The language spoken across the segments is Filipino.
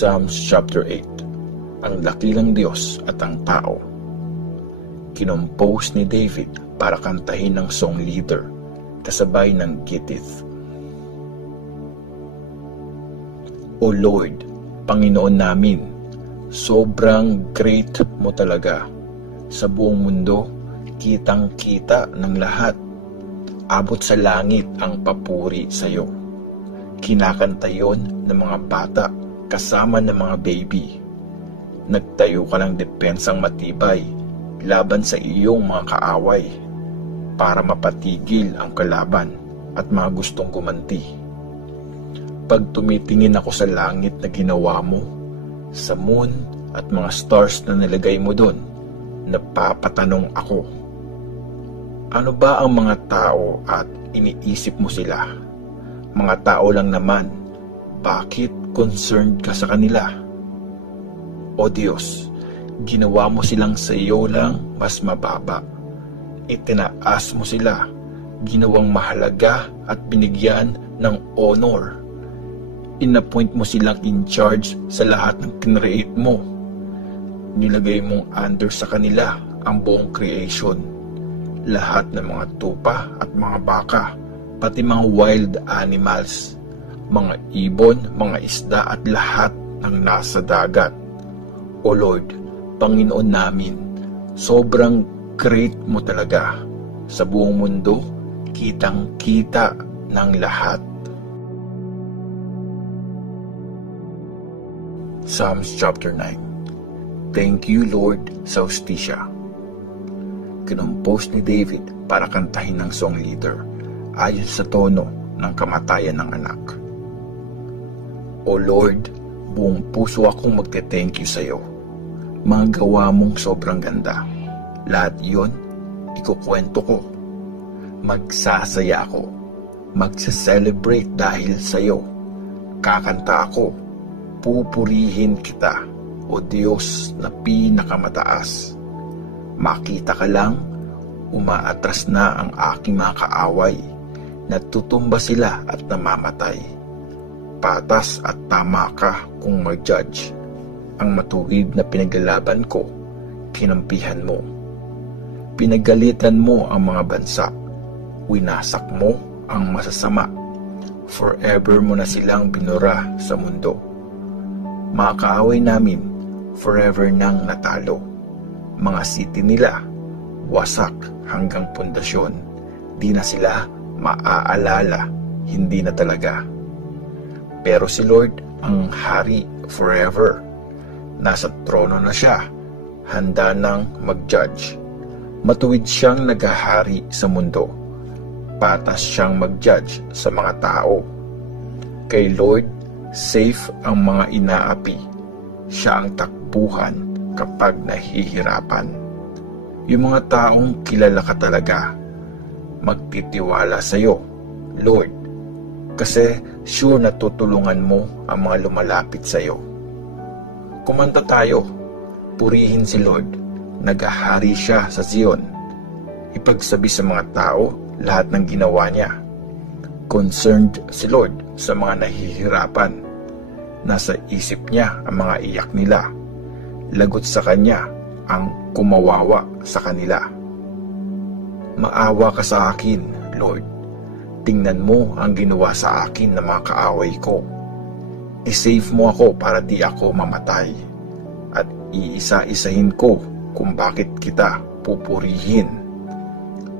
Psalms chapter 8. Ang dakilang Diyos at ang tao. Kinompose ni David para kantahin ng song leader, kasabay ng Gittith. O Lord, Panginoon namin, sobrang great mo talaga. Sa buong mundo, kitang-kita ng lahat. Abot sa langit ang papuri sa iyo. Kinakanta yon ng mga bata kasama ng mga baby. Nagtayo ka ng depensang matibay laban sa iyong mga kaaway para mapatigil ang kalaban at mga gustong gumanti. Pag tumitingin ako sa langit na ginawa mo, sa moon at mga stars na nilagay mo doon, napapatanong ako, ano ba ang mga tao at iniisip mo sila? Mga tao lang naman, bakit concerned ka sa kanila? O Diyos, ginawa mo silang sa iyo lang mas mababa. Itinaas mo sila, ginawang mahalaga at binigyan ng honor. Inappoint mo silang in charge sa lahat ng kinreate mo. Nilagay mong under sa kanila ang buong creation. Lahat ng mga tupa at mga baka, pati mga wild animals, mga ibon, mga isda at lahat ng nasa dagat. O Lord, Panginoon namin, sobrang great mo talaga. Sa buong mundo, kitang-kita ng lahat. Psalms chapter 9. Thank you, Lord, sa hustisya. Kinompose ni David para kantahin ng song leader ayon sa tono ng kamatayan ng anak. O Lord, buong puso akong magte-thank you sa iyo. Mga gawa mong sobrang ganda. Lahat yon, ikukwento ko. Magsasaya ako. Magsa-celebrate dahil sa iyo. Kakanta ako. Pupurihin kita, O Diyos na pinakamataas. Makita ka lang, umaatras na ang aking mga kaaway. Natutumba sila at namamatay. Patas at tama ka kung mag-judge. Ang matuwid na pinaglalaban ko, kinampihan mo. Pinagalitan mo ang mga bansa. Winasak mo ang masasama. Forever mo na silang binura sa mundo. Mga kaaway namin, forever nang natalo. Mga city nila, wasak hanggang pundasyon. Di na sila maaalala, hindi na talaga. Pero si Lord ang hari forever. Nasa trono na siya, handa nang mag-judge. Matuwid siyang naghahari sa mundo. Patas siyang mag-judge sa mga tao. Kay Lord, safe ang mga inaapi. Siya ang takbuhan kapag nahihirapan. Yung mga taong kilala ka talaga, magtitiwala sa iyo, Lord, kasi sure na tutulungan mo ang mga lumalapit sa iyo. Kumanta tayo, purihin si Lord, naghahari siya sa Zion. Ipagsabi sa mga tao lahat ng ginawa niya. Concerned si Lord sa mga nahihirapan. Nasa isip niya ang mga iyak nila. Lagot sa kanya ang kumawawa sa kanila. Maawa ka sa akin, Lord. Tingnan mo ang ginawa sa akin ng mga kaaway ko. I-save mo ako para di ako mamatay. At iisa-isahin ko kung bakit kita pupurihin.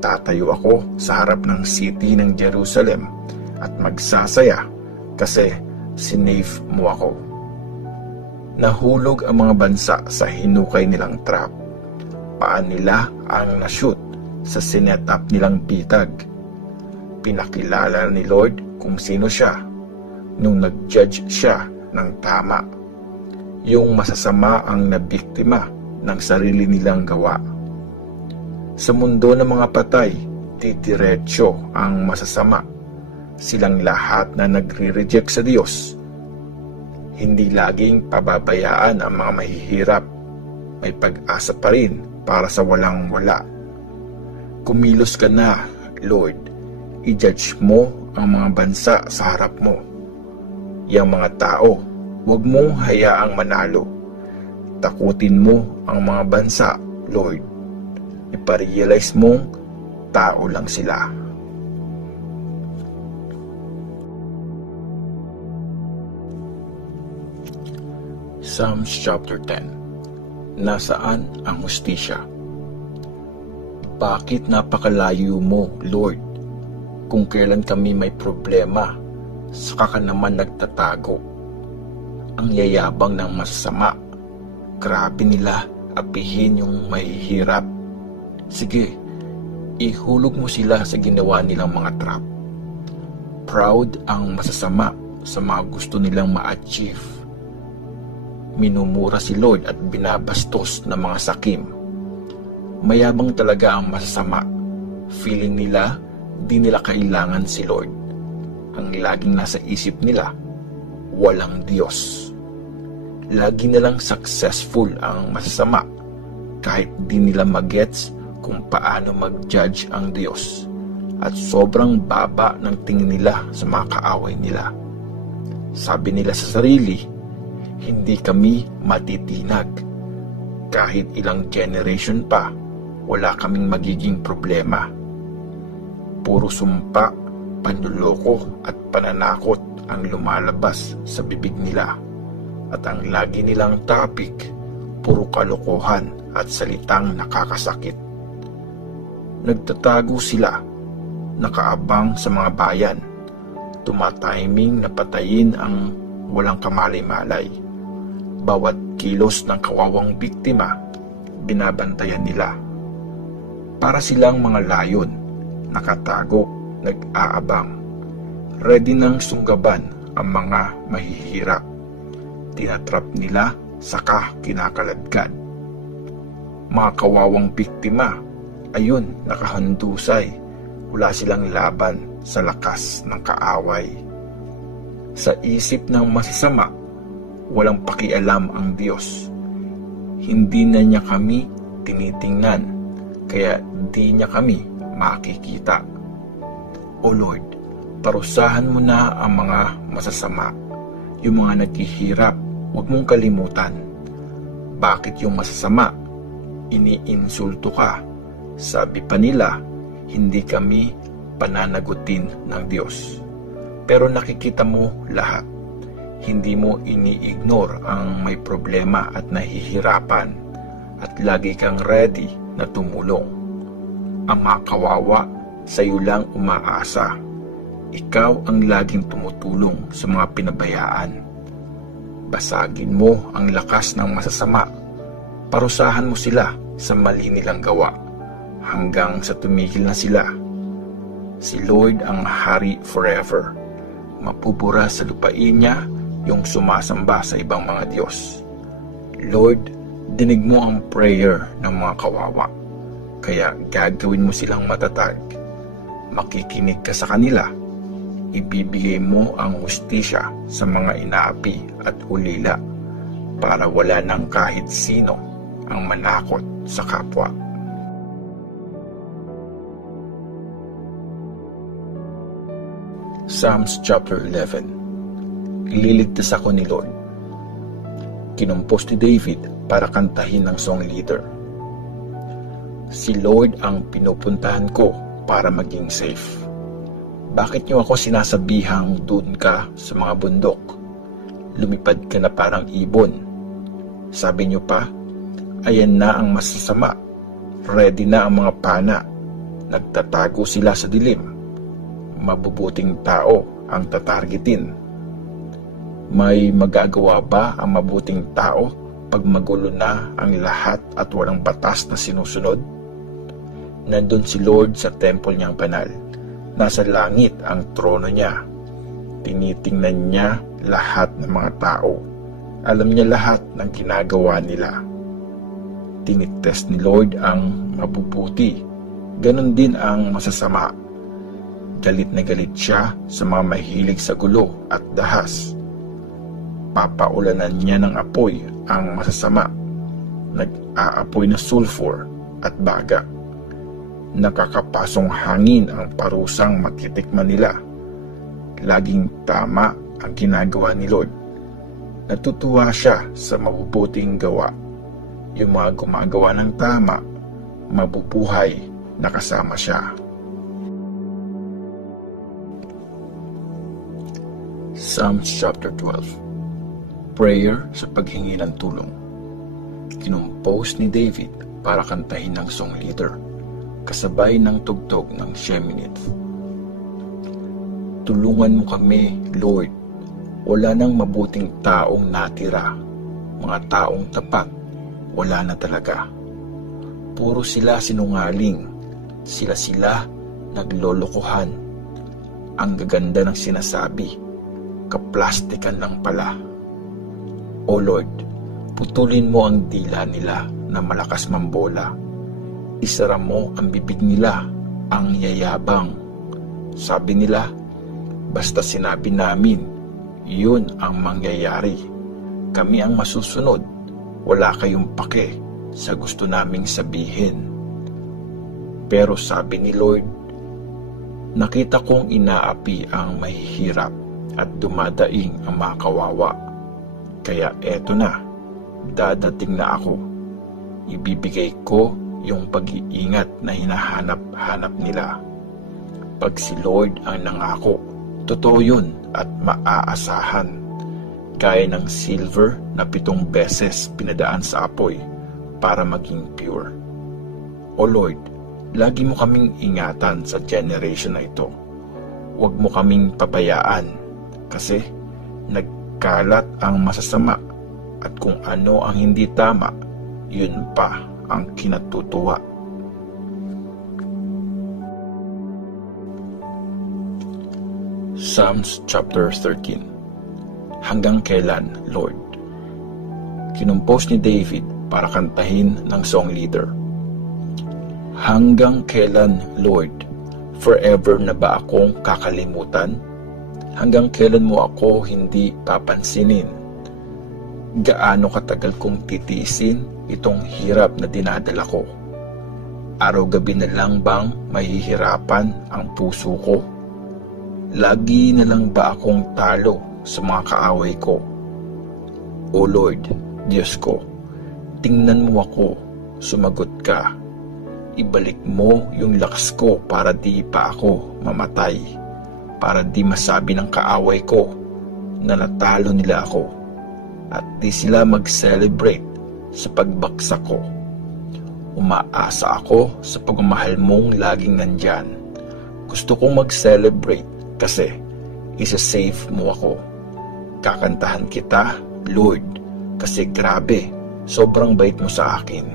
Tatayo ako sa harap ng city ng Jerusalem at magsasaya kasi sinave mo ako. Nahulog ang mga bansa sa hinukay nilang trap. Paan nila ang nashoot sa sinetap nilang bitag. Pinakilala ni Lord kung sino siya nung nag-judge siya ng tama. Yung masasama ang nabiktima ng sarili nilang gawa. Sa mundo ng mga patay, titiretso ang masasama. Silang lahat na nagre-reject sa Diyos. Hindi laging pababayaan ang mga mahihirap. May pag-asa pa rin para sa walang-wala. Kumilos ka na, Lord. I-judge mo ang mga bansa sa harap mo. Yang mga tao, Huwag mong hayaang manalo. Takutin mo ang mga bansa, Lord. Iparealize mong tao lang sila. Psalms chapter 10. Nasaan ang hustisya? Bakit napakalayo mo, Lord? Kung kailan kami may problema, saka ka naman nagtatago. Ang yayabang ng masasama, grabe nila apihin yung mahihirap. Sige, ihulog mo sila sa ginawa nilang mga trap. Proud ang masasama sa mga gusto nilang ma-achieve. Minumura si Lord at binabastos ng mga sakim. Mayabang talaga ang masasama. Feeling nila, di nila kailangan si Lord. Ang laging nasa isip nila, walang Diyos. Lagi nilang successful ang masasama, kahit di nila magets kung paano mag-judge ang Diyos. At sobrang baba ng tingin nila sa mga kaaway nila. Sabi nila sa sarili, hindi kami matitinag. Kahit ilang generation pa, wala kaming magiging problema. Puro sumpa, panluloko at pananakot ang lumalabas sa bibig nila. At ang lagi nilang topic, puro kalokohan at salitang nakakasakit. Nagtatago sila, nakaabang sa mga bayan, tumatiming na patayin ang walang kamalay-malay. Bawat kilos ng kawawang biktima, binabantayan nila. Para silang mga layon, nakatago, nag-aabang. Ready nang sunggaban ang mga mahihirap. Tinatrap nila, saka kinakaladkad. Mga kawawang biktima, ayun, nakahandusay. Wala silang laban sa lakas ng kaaway. Sa isip ng masasama, walang pakialam ang Diyos. Hindi na niya kami tinitingnan, kaya di niya kami makikita. O Lord, parusahan mo na ang mga masasama. Yung mga naghihirap, huwag mong kalimutan. Bakit yung masasama? Iniinsulto ka. Sabi pa nila, hindi kami pananagutin ng Diyos. Pero nakikita mo lahat. Hindi mo ini-ignore ang may problema at nahihirapan. At lagi kang ready na tumulong. Ang mga kawawa, sa iyo lang umaasa. Ikaw ang laging tumutulong sa mga pinabayaan. Basagin mo ang lakas ng masasama. Parusahan mo sila sa mali nilang gawa hanggang sa tumigil na sila. Si Lord ang hari forever. Mapupura sa lupain niya yung sumasamba sa ibang mga Diyos. Lord, dinig mo ang prayer ng mga kawawa. Kaya gagawin mo silang matatag. Makikinig ka sa kanila. Ibibigay mo ang hustisya sa mga inaapi at ulila para wala nang kahit sino ang manakot sa kapwa. Psalms chapter 11. Ililigtas ako ni Lord. Kinumpos ni David para kantahin ng song leader. Si Lord ang pinupuntahan ko para maging safe. Bakit niyo ako sinasabihang doon ka sa mga bundok? Lumipad ka na parang ibon. Sabi niyo pa, ayan na ang masasama. Ready na ang mga pana. Nagtatago sila sa dilim. Mabubuting tao ang tatargetin. May magagawa ba ang mabuting tao pag magulo na ang lahat at walang batas na sinusunod? Nandun si Lord sa temple niyang banal. Nasa langit ang trono niya. Tinitingnan niya lahat ng mga tao. Alam niya lahat ng ginagawa nila. Tinitest ni Lord ang mabubuti. Ganon din ang masasama. Galit na galit siya sa mga mahilig sa gulo at dahas. Papaulanan niya ng apoy ang masasama. Nag-aapoy na sulfur at baga. Nakakapasong hangin ang parusang matitikman nila. Laging tama ang ginagawa ni Lord. Natutuwa siya sa mabubuting gawa. Yung mga gumagawa ng tama, mabubuhay na kasama siya. Psalms chapter 12. Prayer sa paghingi ng tulong. Kinumpose ni David para kantahin ng song leader, kasabay ng tugtog ng Sheminith. Tulungan mo kami, Lord. Wala nang mabuting taong natira. Mga taong tapat, wala na talaga. Puro sila sinungaling. Sila naglolokohan. Ang gaganda ng sinasabi, kaplastikan lang pala. O Lord, putulin mo ang dila nila na malakas mambola. Isara mo ang bibig nila, ang yayabang. Sabi nila, basta sinabi namin, yun ang mangyayari. Kami ang masusunod. Wala kayong pake sa gusto naming sabihin. Pero sabi ni Lord, nakita kong inaapi ang mahihirap at dumadaing ang mga kawawa. Kaya eto na, dadating na ako. Ibibigay ko yung pag-iingat na hinahanap-hanap nila. Pag si Lord ang nangako, totoo yun at maaasahan. Gaya ng silver na 7 beses pinadaan sa apoy para maging pure. O Lord, lagi mo kaming ingatan sa generation na ito. Huwag mo kaming pabayaan kasi nagkalat ang masasama at kung ano ang hindi tama, yun pa ang kinatutuwa. Psalms chapter 13. Hanggang kailan, Lord? Kinumpose ni David para kantahin ng song leader. Hanggang kailan, Lord? Forever na ba akong kakalimutan? Hanggang kailan mo ako hindi papansinin? Gaano katagal kong titiisin itong hirap na dinadala ko? Araw-gabi na lang bang mahihirapan ang puso ko? Lagi na lang ba akong talo sa mga kaaway ko? O Lord, Diyos ko, tingnan mo ako, sumagot ka. Ibalik mo yung lakas ko para di pa ako mamatay, para di masabi ng kaaway ko na natalo nila ako, at di sila mag-celebrate sa pagbaksak ko. Umaasa ako sa pagmamahal mong laging nandyan. Gusto kong mag-celebrate kasi isa-save mo ako. Kakantahan kita, Lord, kasi grabe, sobrang bait mo sa akin.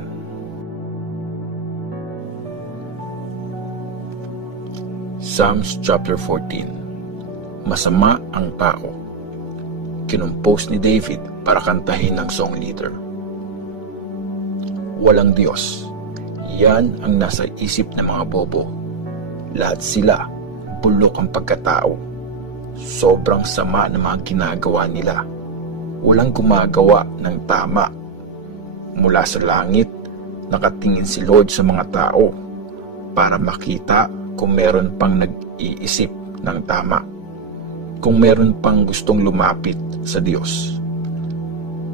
Psalms chapter 14. Masama ang tao. Kinumpose ni David para kantahin ng song leader. Walang Diyos. Yan ang nasa isip ng mga bobo. Lahat sila bulok ang pagkatao. Sobrang sama ng mga ginagawa nila. Walang gumagawa ng tama. Mula sa langit, nakatingin si Lord sa mga tao para makita kung meron pang nag-iisip ng tama. Kung meron pang gustong lumapit sa Diyos.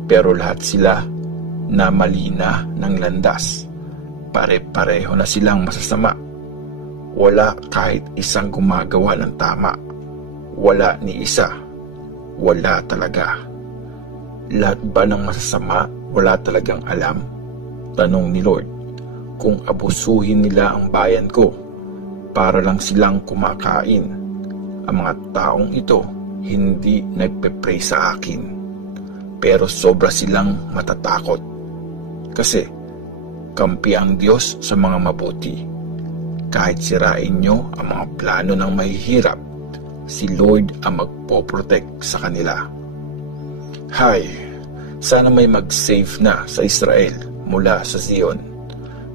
Pero lahat sila na malina ng landas. Pare-pareho na silang masasama. Wala kahit isang gumagawa ng tama. Wala ni isa. Wala talaga. Lahat ba ng masasama wala talagang alam? Tanong ni Lord. Kung abusuhin nila ang bayan ko, para lang silang kumakain, ang mga taong ito hindi nagpe-pray sa akin. Pero sobra silang matatakot. Kasi kampi ang Diyos sa mga mabuti. Kahit sirain nyo ang mga plano ng mahihirap, si Lord ang magpoprotect sa kanila. Hay, sana may mag-save na sa Israel mula sa Zion.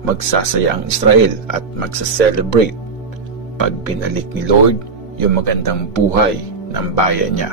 Magsasaya ang Israel at magsa-celebrate pag binalik ni Lord yung magandang buhay ng bayan niya.